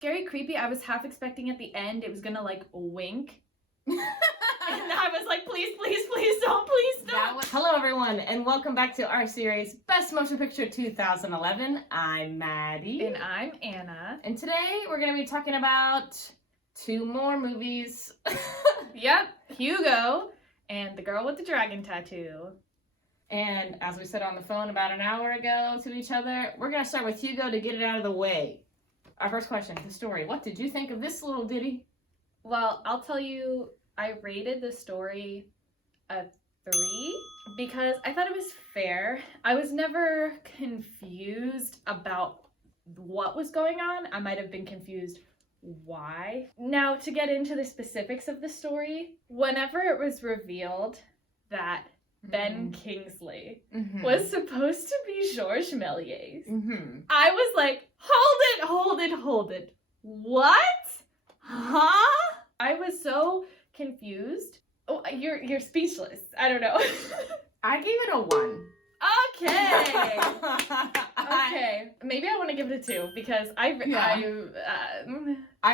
Scary, creepy. I was half expecting at the end it was gonna like wink. And I was like, please, please, please don't, please don't. Hello everyone, and welcome back to our series, Best Motion Picture 2011. I'm Maddie. And I'm Anna. And today we're going to be talking about two more movies. Yep, Hugo and the girl with the dragon tattoo. And as we said on the phone about an hour ago to each other, we're going to start with Hugo to get it out of the way. Our first question, the story. What did you think of this little ditty? Well, I'll tell you, I rated the story a 3 because I thought it was fair. I was never confused about what was going on. I might have been confused why. Now, to get into the specifics of the story, whenever it was revealed that Ben Kingsley was supposed to be Georges Méliès, I was like, hold it. What? Huh? I was so confused. Oh, you're speechless. I don't know. I gave it a 1. Okay. Okay. Maybe I want to give it a 2 because I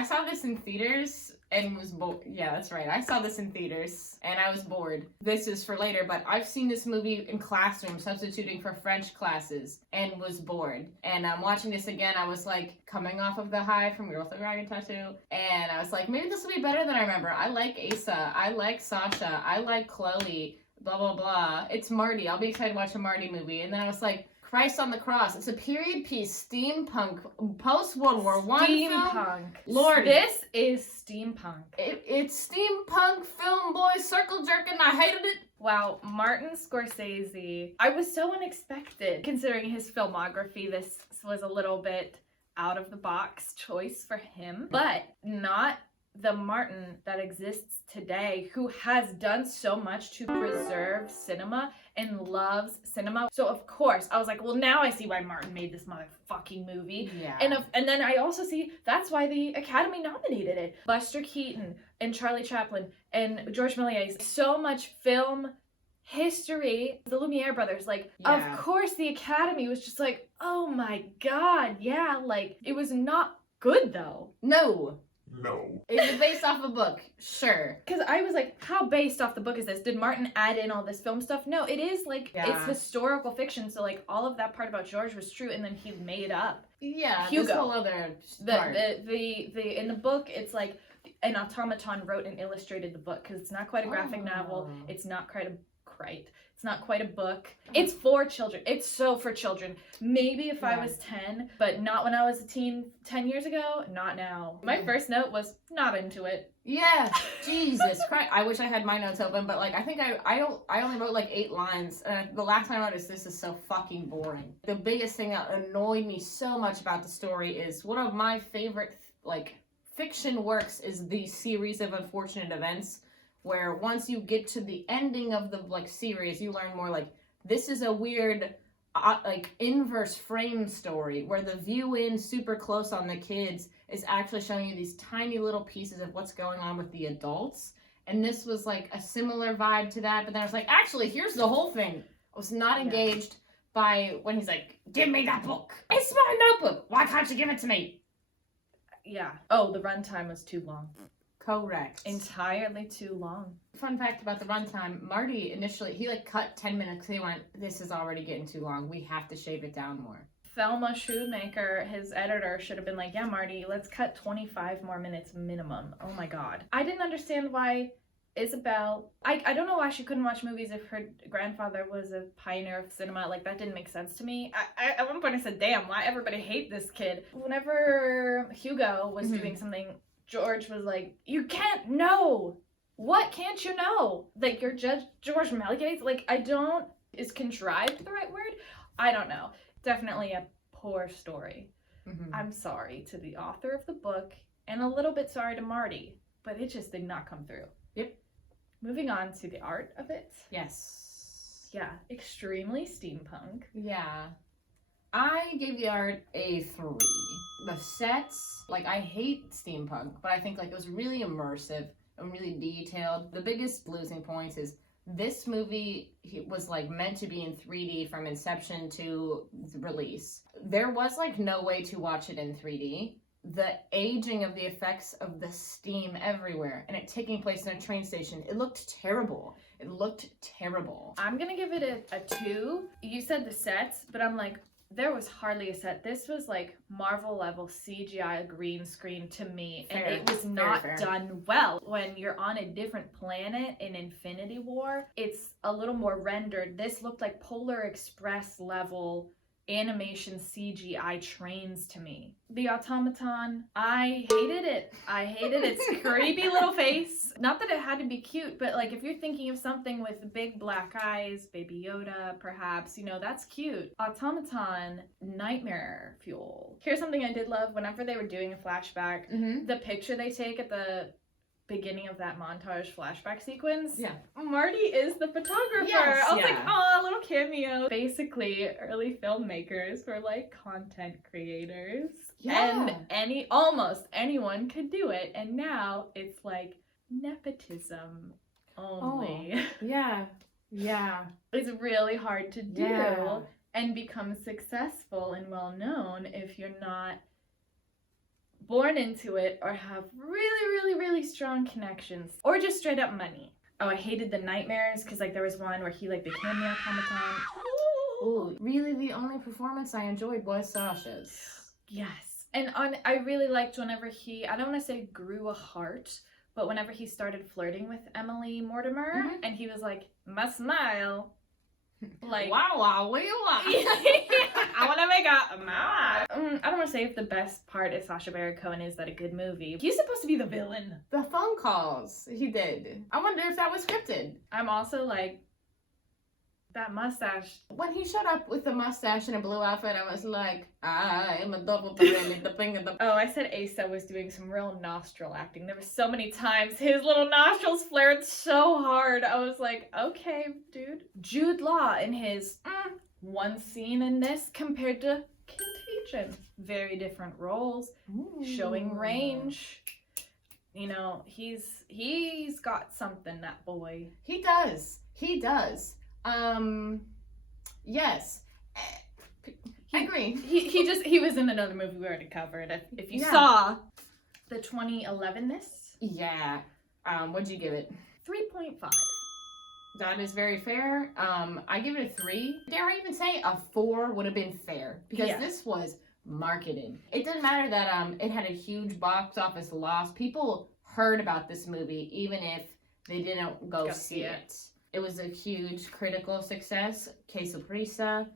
saw this in theaters and was bored. Yeah, that's right. I saw this in theaters and I was bored. This is for later, but I've seen this movie in classrooms substituting for French classes and was bored. And I'm watching this again. I was like coming off of the high from Girl with the Dragon Tattoo. And I was like, maybe this will be better than I remember. I like Asa. I like Sasha. I like Chloe. Blah, blah, blah. It's Marty. I'll be excited to watch a Marty movie. And then I was like, Christ on the Cross. It's a period piece, steampunk, post-World War I steampunk. Lord. This is steampunk. It's steampunk film, boys, circle jerking. I hated it. Wow, Martin Scorsese. I was so unexpected. Considering his filmography, this was a little bit out of the box choice for him. But not the Martin that exists today, who has done so much to preserve cinema and loves cinema. So of course I was like, well, now I see why Martin made this motherfucking movie. Yeah. And then I also see that's why the Academy nominated it. Buster Keaton and Charlie Chaplin and Georges Méliès. So much film history. The Lumiere brothers, like, of course the Academy was just like, oh my god, yeah, like, it was not good though. No. No. Is it based off a book? Sure. Because I was like, how based off the book is this? Did Martin add in all this film stuff? No, it is like, it's historical fiction. So like all of that part about George was true and then he made up. Yeah, Hugo. This whole other part. The in the book, it's like an automaton wrote and illustrated the book because it's not quite a graphic novel. It's not quite It's not quite a book. It's for children. It's so for children. Maybe if I was 10, but not when I was a teen 10 years ago, not now. My first note was not into it. Yeah, Jesus Christ. I wish I had my notes open, but like I think I only wrote like 8 lines. And the last time I noticed, this is so fucking boring. The biggest thing that annoyed me so much about the story is one of my favorite like fiction works is the series of unfortunate events, where once you get to the ending of the like series, you learn more like this is a weird like inverse frame story where the view in super close on the kids is actually showing you these tiny little pieces of what's going on with the adults. And this was like a similar vibe to that, but then I was like, actually, here's the whole thing. I was not engaged by when he's like, give me that book. It's my notebook. Why can't you give it to me? Yeah. Oh, the runtime was too long. Correct. Entirely too long. Fun fact about the runtime, Marty initially, he like cut 10 minutes because he went, this is already getting too long. We have to shave it down more. Thelma Shoemaker, his editor, should have been like, yeah, Marty, let's cut 25 more minutes minimum. Oh my god. I didn't understand why Isabel, I don't know why she couldn't watch movies if her grandfather was a pioneer of cinema. Like, that didn't make sense to me. I at one point I said, damn, why everybody hate this kid? Whenever Hugo was doing something, George was like, you can't know. What can't you know? Like, you're Georges Méliès? Like, is contrived the right word? I don't know. Definitely a poor story. I'm sorry to the author of the book and a little bit sorry to Marty, but it just did not come through. Yep. Moving on to the art of it. Yes. Yeah, extremely steampunk. Yeah. I gave the art a 3. The sets, like, I hate steampunk, but I think like it was really immersive and really detailed. The biggest losing points is this movie was like meant to be in 3D from inception to release. There was like no way to watch it in 3D. the aging of the effects of the steam everywhere and it taking place in a train station. It looked terrible. It looked terrible. I'm gonna give it a 2. You said the sets, but I'm like, there was hardly a set. This was like Marvel level CGI green screen to me, and it was not done well. When you're on a different planet in Infinity War, it's a little more rendered. This looked like Polar Express level animation CGI trains to me. The automaton, I hated it. I hated its creepy little face. Not that it had to be cute, but like if you're thinking of something with big black eyes, Baby Yoda perhaps, you know, that's cute. Automaton, nightmare fuel. Here's something I did love. Whenever they were doing a flashback, the picture they take at the beginning of that montage flashback sequence. Yeah. Marty is the photographer. Yes, I was like, oh, a little cameo. Basically, early filmmakers were like content creators. Yeah. And almost anyone could do it. And now it's like nepotism only. Oh, yeah. Yeah. It's really hard to do Yeah. and become successful and well known if you're not born into it or have really strong connections or just straight up money. Oh, I hated the nightmares because like there was one where he like became the automaton. Ooh, really the only performance I enjoyed was Sasha's. Yes. And I really liked whenever he, I don't want to say grew a heart, but whenever he started flirting with Emily Mortimer and he was like, my smile. Like, wow, what do you want? I want to make a mouth. I don't want to say if the best part of Sacha Baron Cohen is that a good movie. He's supposed to be the villain. The phone calls he did. I wonder if that was scripted. I'm also like, that mustache. When he showed up with a mustache and a blue outfit, I was like, I am a double barrel, the thing of the... Oh, I said Asa was doing some real nostril acting. There were so many times his little nostrils flared so hard. I was like, okay, dude. Jude Law in his one scene in this compared to Contagion. Very different roles, showing range. You know, he's got something, that boy. He does. He does. Yes. I agree. He was in another movie we already covered. If you saw the 2011-ness. Yeah. What'd you give it? 3.5. That is very fair. I give it a 3. Dare I even say a 4 would have been fair because this was marketed. It didn't matter that it had a huge box office loss. People heard about this movie even if they didn't go see it. It was a huge critical success. Queso Prisa,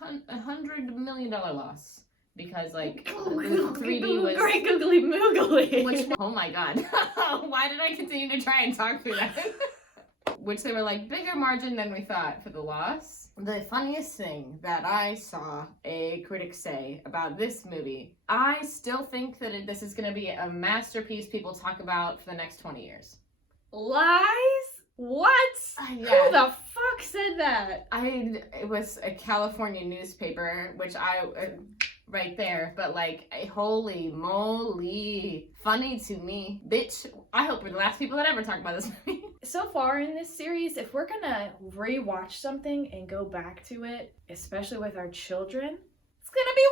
$100 million loss because like 3D was great googly moogly. Which, oh my god, why did I continue to try and talk through that? Which they were like bigger margin than we thought for the loss. The funniest thing that I saw a critic say about this movie, I still think that this is going to be a masterpiece people talk about for the next 20 years. Lies? What? Who the fuck said that? It was a California newspaper, which right there, but like, holy moly, funny to me. Bitch, I hope we're the last people that ever talk about this movie. So far in this series, if we're gonna rewatch something and go back to it, especially with our children, it's gonna be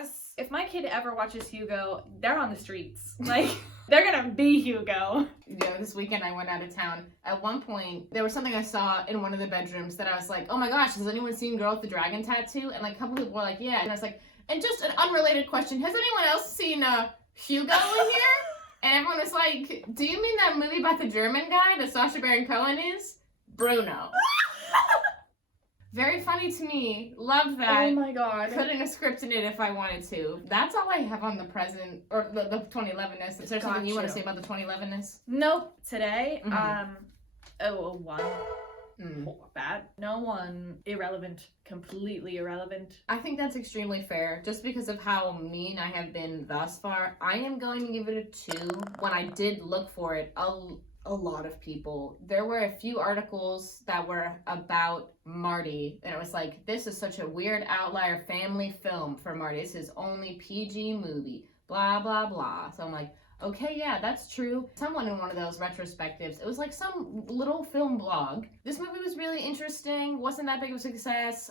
Warhorse! If my kid ever watches Hugo, they're on the streets. Like, they're gonna be Hugo. Yeah, this weekend I went out of town. At one point, there was something I saw in one of the bedrooms that I was like, oh my gosh, has anyone seen Girl with the Dragon Tattoo? And like a couple people were like, yeah. And I was like, and just an unrelated question, has anyone else seen Hugo in here? And everyone was like, do you mean that movie about the German guy that Sacha Baron Cohen is? Bruno. Very funny to me. Love that. Oh my god. Couldn't have scripted it if I wanted to. That's all I have on the present, or the 2011-ness. Is there something you want to say about the 2011-ness? Nope. Today, a 1. Bad. No 1. Irrelevant. Completely irrelevant. I think that's extremely fair. Just because of how mean I have been thus far, I am going to give it a 2. When I did look for it, a lot of people. There were a few articles that were about Marty, and it was like, this is such a weird outlier family film for Marty. This is only PG movie, blah, blah, blah. So I'm like, okay, yeah, that's true. Someone in one of those retrospectives, it was like some little film blog. This movie was really interesting, wasn't that big of a success.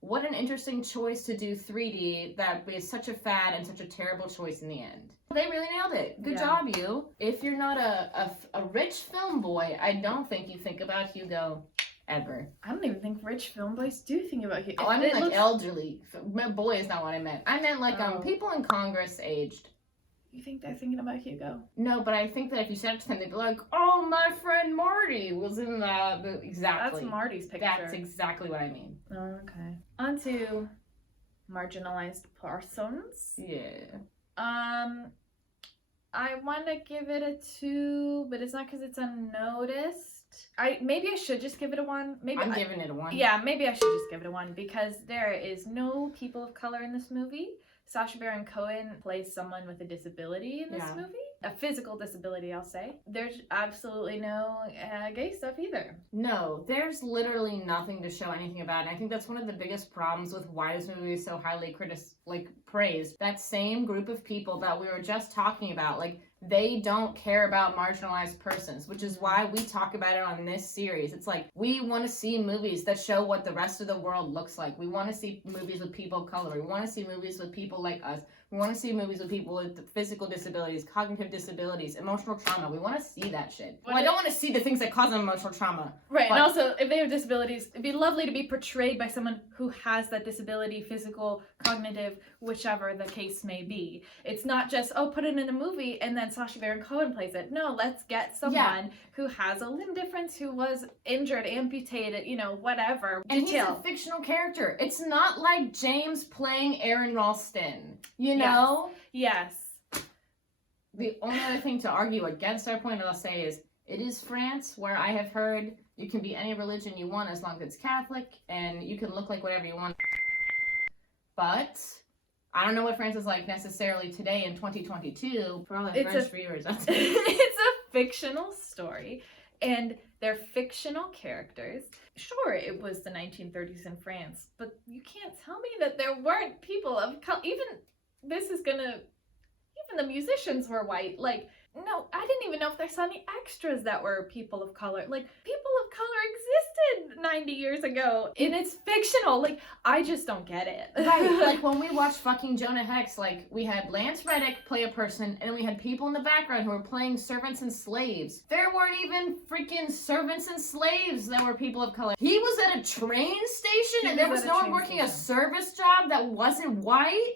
What an interesting choice to do 3D that is such a fad and such a terrible choice in the end. They really nailed it. Good job, you. If you're not a rich film boy, I don't think you think about Hugo ever. I don't even think rich film boys do think about Hugo. Oh, I mean like elderly. Boy is not what I meant. I meant like people in Congress aged. You think they're thinking about Hugo? No, but I think that if you said it to them, they'd be like, "Oh, my friend Marty was in the exactly." That's Marty's picture. That's exactly what I mean. Oh, okay. On to marginalized persons. Yeah. I want to give it a 2, but it's not because it's unnoticed. Maybe I should just give it a 1. Maybe I'm giving it a 1. Yeah, maybe I should just give it a 1 because there is no people of color in this movie. Sacha Baron Cohen plays someone with a disability in this movie. A physical disability, I'll say. There's absolutely no gay stuff either. No, there's literally nothing to show anything about it. I think that's one of the biggest problems with why this movie is so highly praised. That same group of people that we were just talking about, like, they don't care about marginalized persons, which is why we talk about it on this series. It's like, we want to see movies that show what the rest of the world looks like. We want to see movies with people of color. We want to see movies with people like us. We want to see movies with people with physical disabilities, cognitive disabilities, emotional trauma. We want to see that shit. Well, I don't want to see the things that cause them emotional trauma. Right, and also, if they have disabilities, it'd be lovely to be portrayed by someone who has that disability, physical, cognitive, whichever the case may be. It's not just, put it in a movie and then Sacha Baron Cohen plays it. No, let's get someone who has a limb difference, who was injured, amputated, whatever. And he's a fictional character. It's not like James playing Aaron Ralston, you know? Yes. The only other thing to argue against our point, I'll say, is it is France, where I have heard you can be any religion you want as long as it's Catholic, and you can look like whatever you want. But I don't know what France is like necessarily today in 2022 for all the French viewers out there. It's a fictional story, and they're fictional characters. Sure, it was the 1930s in France, but you can't tell me that there weren't people of color. Even the musicians were white. Like, no, I didn't even know if I saw any extras that were people of color. Like, people of color existed 90 years ago, and it's fictional. Like, I just don't get it. Right, like when we watched fucking Jonah Hex, like, we had Lance Reddick play a person, and we had people in the background who were playing servants and slaves. There weren't even freaking servants and slaves that were people of color. He was at a train station, and there was no one working a service job that wasn't white?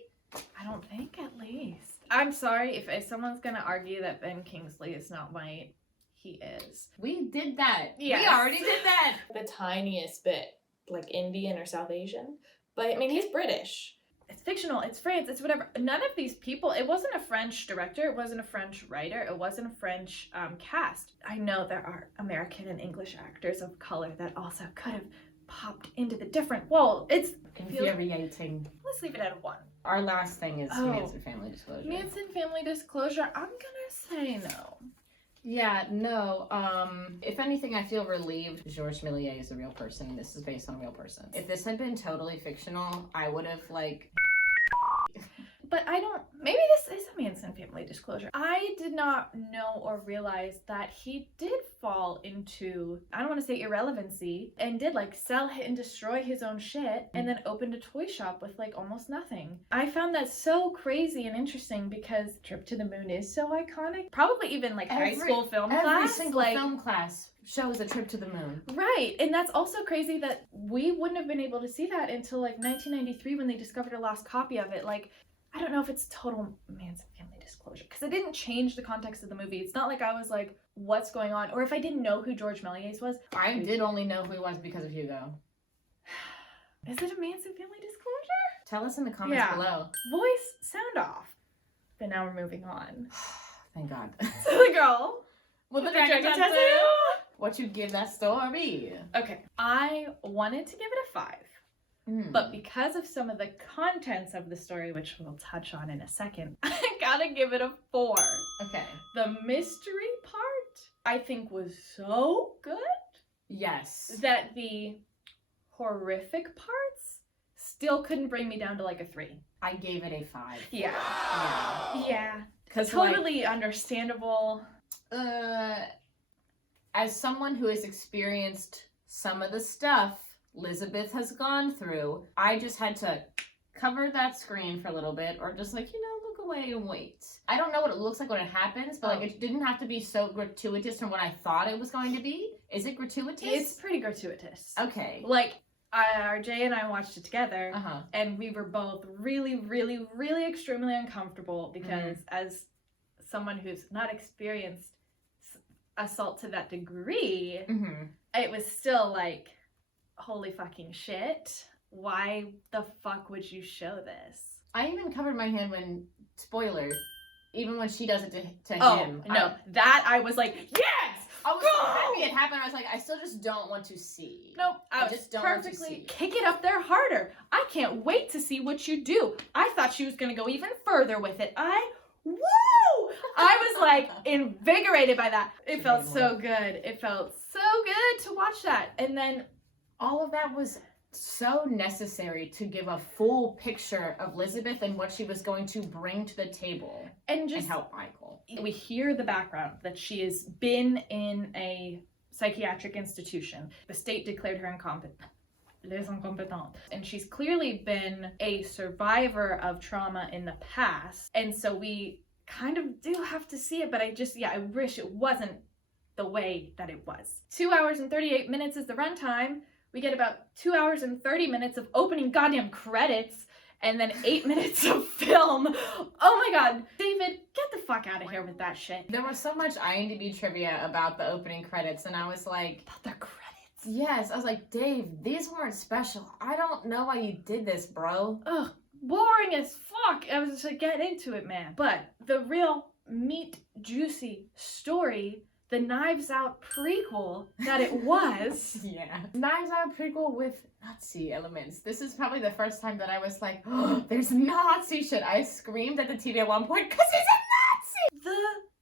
I don't think, at least. I'm sorry if someone's gonna argue that Ben Kingsley is not white. He is. We did that. Yes. We already did that. The tiniest bit, like Indian or South Asian. But I mean, he's British. It's fictional. It's France. It's whatever. None of these people. It wasn't a French director. It wasn't a French writer. It wasn't a French cast. I know there are American and English actors of color that also could have popped into the different. Well, it's infuriating. Let's leave it at a 1. Our last thing is Manson family disclosure. Manson family disclosure. I'm gonna say no. Yeah, no. If anything, I feel relieved Georges Méliès is a real person, and this is based on a real person. If this had been totally fictional, I would have, like... But maybe this is a Manson family disclosure. I did not know or realize that he did fall into, I don't want to say irrelevancy, and did sell and destroy his own shit, and then opened a toy shop with almost nothing. I found that so crazy and interesting because Trip to the Moon is so iconic. Probably even high school film class. Every single film class shows a trip to the moon. Right, and that's also crazy that we wouldn't have been able to see that until 1993 when they discovered a lost copy of it. I don't know if it's total Manson family disclosure because it didn't change the context of the movie. It's not like I was like, what's going on? Or if I didn't know who Georges Méliès was. I did only know who he was because of Hugo. Is it a Manson family disclosure? Tell us in the comments below. Voice, sound off. But now we're moving on. Thank God. So the girl with the dragon tattoo. What you give that story? Okay, I wanted to give it a 5. But because of some of the contents of the story, which we'll touch on in a second, I gotta give it a 4. Okay. The mystery part, I think, was so good. Yes. That the horrific parts still couldn't bring me down to a 3. I gave it a 5. Yeah. Yeah. Yeah. Because totally understandable. As someone who has experienced some of the stuff Elizabeth has gone through, I just had to cover that screen for a little bit, or just like, look away and wait. I don't know what it looks like when it happens, but like it didn't have to be so gratuitous from what I thought it was going to be. Is it gratuitous? It's pretty gratuitous. Okay. Like, Jay and I watched it together, and we were both really, really, really extremely uncomfortable because as someone who's not experienced assault to that degree, it was still like, holy fucking shit. Why the fuck would you show this? I even covered my hand when, spoiler, even when she does it to him. No, that I was like, yes! I was so happy it happened. I was like, I still just don't want to see. Nope, I just don't perfectly kick it up there harder. I can't wait to see what you do. I thought she was gonna go even further with it. Woo! I was like invigorated by that. It felt so good. It felt so good to watch that. And then all of that was so necessary to give a full picture of Elizabeth and what she was going to bring to the table and help Michael. We hear the background that she has been in a psychiatric institution. The state declared her incompetent. Les incompetents. And she's clearly been a survivor of trauma in the past. And so we kind of do have to see it, but I wish it wasn't the way that it was. 2 hours and 38 minutes is the runtime. We get about 2 hours and 30 minutes of opening goddamn credits, and then 8 minutes of film. Oh my god. David, get the fuck out of here with that shit. There was so much IMDb trivia about the opening credits, and I was like... About the credits? Yes, I was like, Dave, these weren't special. I don't know why you did this, bro. Ugh, boring as fuck. I was just like, get into it, man. But the real meat, juicy story, the Knives Out prequel that it was. Yeah. Knives Out prequel with Nazi elements. This is probably the first time that I was like, oh, there's Nazi shit. I screamed at the TV at one point because he's a Nazi! The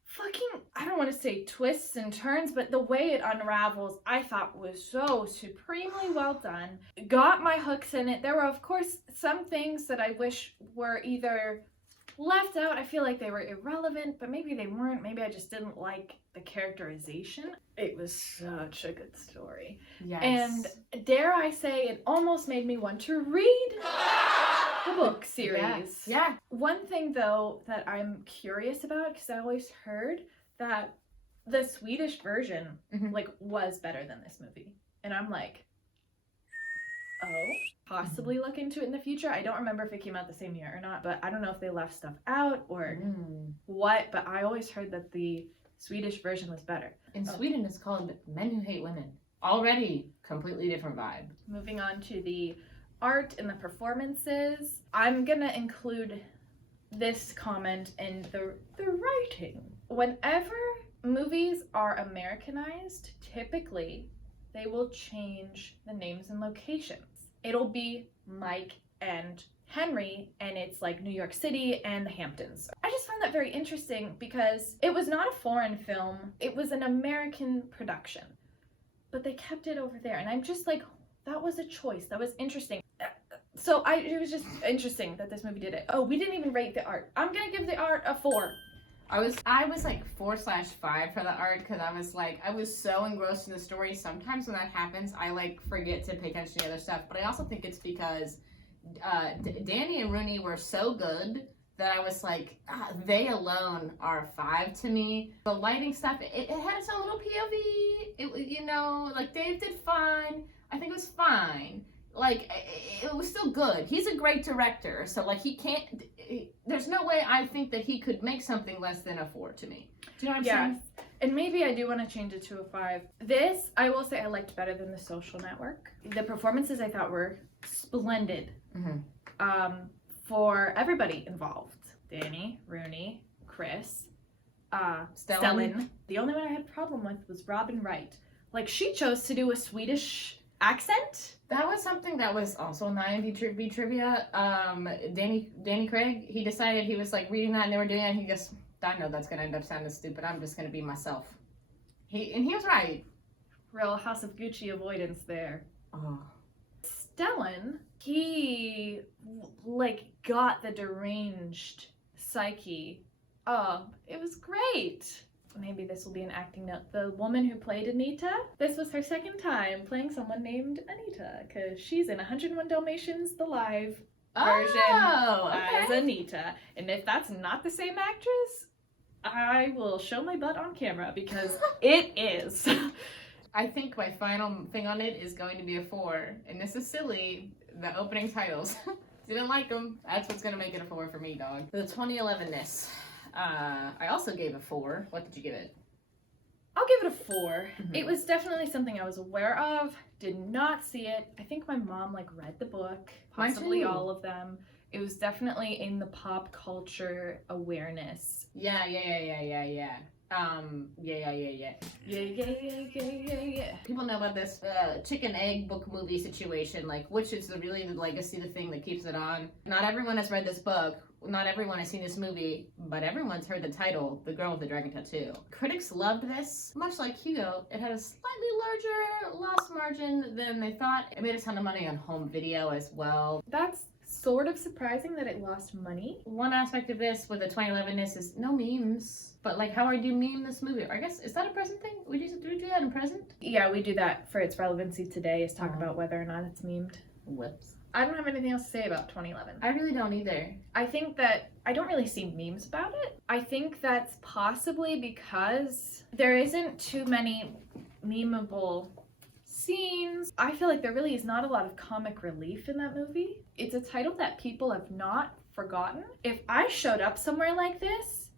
fucking, I don't want to say twists and turns, but the way it unravels, I thought was so supremely well done. Got my hooks in it. There were, of course, some things that I wish were either left out. I feel like they were irrelevant, but maybe they weren't. Maybe I just didn't like the characterization. It was such a good story. Yes. And dare I say, it almost made me want to read the book series. Yeah. One thing though that I'm curious about, because I always heard that the Swedish version was better than this movie, and I'm like, possibly look into it in the future. I don't remember if it came out the same year or not, but I don't know if they left stuff out or what, but I always heard that the Swedish version was better. In Sweden, it's called Men Who Hate Women. Already completely different vibe. Moving on to the art and the performances, I'm gonna include this comment in the writing. Whenever movies are Americanized, typically they will change the names and locations. It'll be Mike and Henry, and it's like New York City and the Hamptons. I just found that very interesting because it was not a foreign film, it was an American production, but they kept it over there, and I'm just like, that was a choice. That was interesting. So it was just interesting that this movie did it. Oh, we didn't even rate the art. I'm gonna give the art a 4. I was like 4/5 for the art because I was so engrossed in the story. Sometimes when that happens, I like forget to pay attention to other stuff. But I also think it's because Danny and Rooney were so good that I was like, they alone are 5 to me. The lighting stuff, it had its own little POV. Like Dave did fine. I think it was fine. Like, it was still good. He's a great director, so like there's no way I think that he could make something less than a 4 to me. Do you know what I'm saying? And maybe I do want to change it to a 5. This, I will say I liked better than The Social Network. The performances I thought were splendid for everybody involved. Danny, Rooney, Chris, Stellan. The only one I had a problem with was Robin Wright. Like, she chose to do a Swedish accent. That was something that was also in the IMDb trivia. Danny Craig, he decided, he was like reading that and they were doing it, and he goes, I know that's gonna end up sounding stupid. I'm just gonna be myself. He was right. Real House of Gucci avoidance there. Oh. Stellan, he like got the deranged psyche Oh, it was great. Maybe this will be an acting note. The woman who played Anita, this was her second time playing someone named Anita, because she's in 101 Dalmatians, the live version as Anita. And if that's not the same actress, I will show my butt on camera, because it is. I think my final thing on it is going to be a 4. And this is silly. The opening titles. Didn't like them. That's what's going to make it a 4 for me, dog. The 2011-ness. I also gave a 4. What did you give it? I'll give it a 4. Mhm. It was definitely something I was aware of. Did not see it. I think my mom read the book, Mine possibly too. all of them. It was definitely in the pop culture awareness. Yeah. Yeah. People know about this chicken egg book movie situation, which is really the legacy, the thing that keeps it on. Not everyone has read this book, not everyone has seen this movie, but everyone's heard the title, The Girl with the Dragon Tattoo. Critics loved this. Much like Hugo, it had a slightly larger loss margin than they thought. It made a ton of money on home video as well. That's sort of surprising that it lost money. One aspect of this with the 2011-ness is no memes. But how would you meme this movie? Or I guess, is that a present thing? Do we do that in present? Yeah, we do that for its relevancy today, is talk about whether or not it's memed. Whoops. I don't have anything else to say about 2011. I really don't either. I think that I don't really see memes about it. I think that's possibly because there isn't too many memeable scenes. I feel like there really is not a lot of comic relief in that movie. It's a title that people have not forgotten. If I showed up somewhere like this,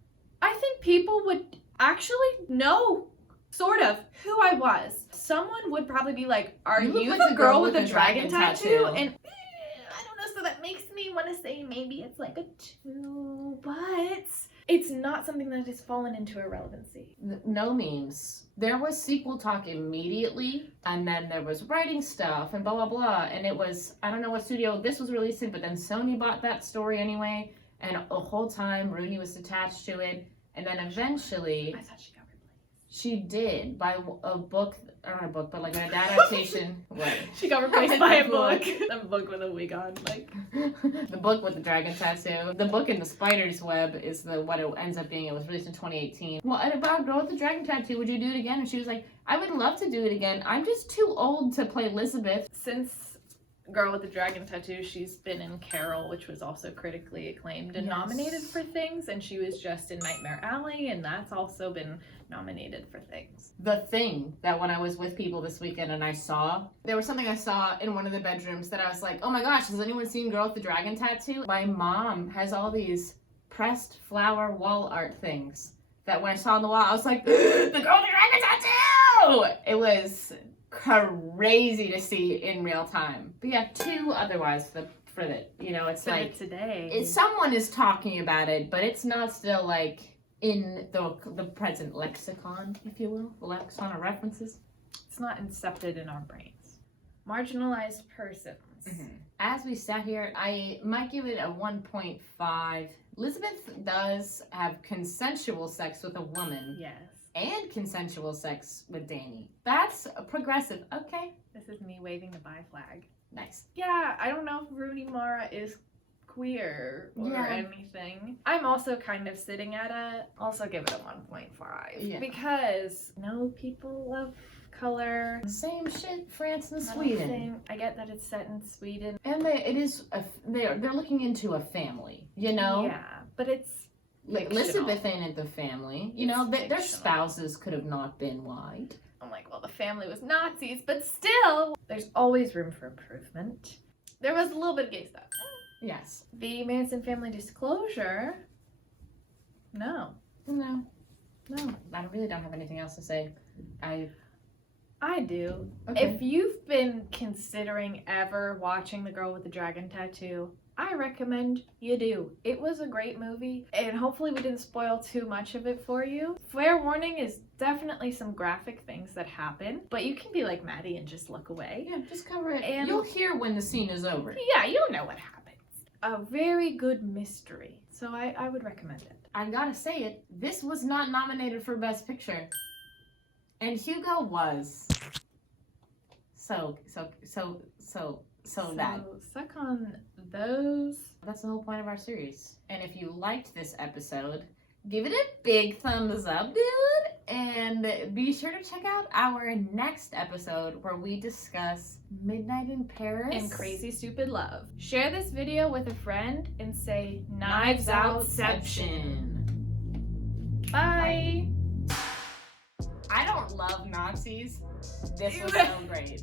I think people would actually know sort of who I was. Someone would probably be like, are you the girl with the dragon tattoo? And I don't know, so that makes me want to say maybe it's a 2, but it's not something that has fallen into irrelevancy. No memes. There was sequel talk immediately, and then there was writing stuff and blah blah blah, and it was, I don't know what studio this was released in, but then Sony bought that story anyway, and the whole time Rooney was attached to it, and then eventually I thought she got replaced. she did by a book, or not a book, but an adaptation. What? She got replaced by a book. A book with a wig on, The book with the dragon tattoo. The book in the spider's web is what it ends up being. It was released in 2018. Well, and about Girl with the Dragon Tattoo, would you do it again? And she was like, I would love to do it again. I'm just too old to play Elizabeth. Since Girl with the Dragon Tattoo, she's been in Carol, which was also critically acclaimed and nominated for things, and she was just in Nightmare Alley, and that's also been nominated for things. The thing that when I was with people this weekend and I saw, there was something I saw in one of the bedrooms that I was like, oh my gosh, has anyone seen Girl with the Dragon Tattoo? My mom has all these pressed flower wall art things that when I saw on the wall, I was like, the Girl with the Dragon Tattoo! It was crazy to see in real time. But yeah, 2 otherwise for it. It's today. Someone is talking about it, but it's not still in the present lexicon, if you will, the lexicon of references. It's not incepted in our brains. Marginalized persons. Mm-hmm. As we sat here, I might give it a 1.5. Elizabeth does have consensual sex with a woman. Yes. And consensual sex with Danny. That's progressive. Okay. This is me waving the bi flag. Nice. Yeah, I don't know if Rooney Mara is queer or Yeah. anything. I'm also kind of sitting at also give it a 1.5. Yeah. Because no people of color. Same shit, France and Sweden. I get that it's set in Sweden. And they're looking into a family, Yeah, but it's Elizabeth ain't the family. Their spouses could have not been white. I'm like, well, the family was Nazis, but still, there's always room for improvement. There was a little bit of gay stuff. Yes. The Manson family disclosure, no. I really don't have anything else to say. I do. Okay. If you've been considering ever watching The Girl with the Dragon Tattoo, I recommend you do. It was a great movie, and hopefully we didn't spoil too much of it for you. Fair warning is definitely some graphic things that happen, but you can be like Madi and just look away. Yeah, just cover it. And you'll hear when the scene is over. Yeah, you'll know what happens. A very good mystery, so I would recommend it. I gotta say it, this was not nominated for Best Picture. And Hugo was. So that. Suck on those. That's the whole point of our series. And if you liked this episode, give it a big thumbs up, dude. And be sure to check out our next episode where we discuss Midnight in Paris And Crazy Stupid Love. Share this video with a friend and say Knives Knives Outception. Outception. Bye. I don't love Nazis. This was so great.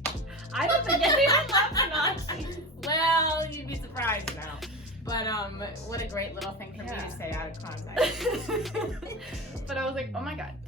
I don't think anyone loves Nazis. Well, you'd be surprised now. But what a great little thing for me Yeah. to say out of context. But I was like, oh my god.